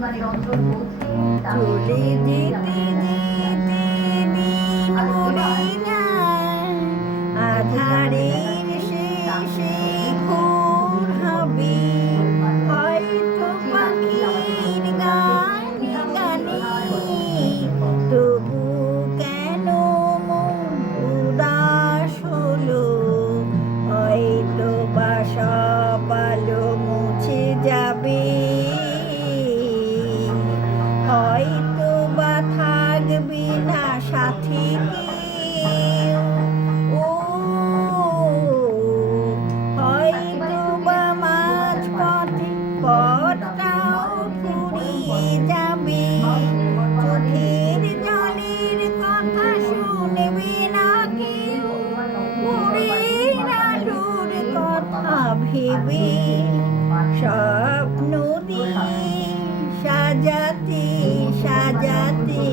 চলে যেতে যেতে দিন মরে যায়, আধারের শেষে ভোর হবে, হয়তো পাখির গান গানে, তবু কেন মন উদাস হলো, হয়তো বা সব আলো মুছে যাবে, হয়তো বা থাকবে না সাথী কেউ, ও হয়তো বা মাঝ পথে পথটাও ফুরিয়ে যাবে, চোখের জলের কথা শুনবে না কেউ, ভোরের আলোর কথা ভেবে, স্বপ্ন দিয়ে সাজাতে সাজাতে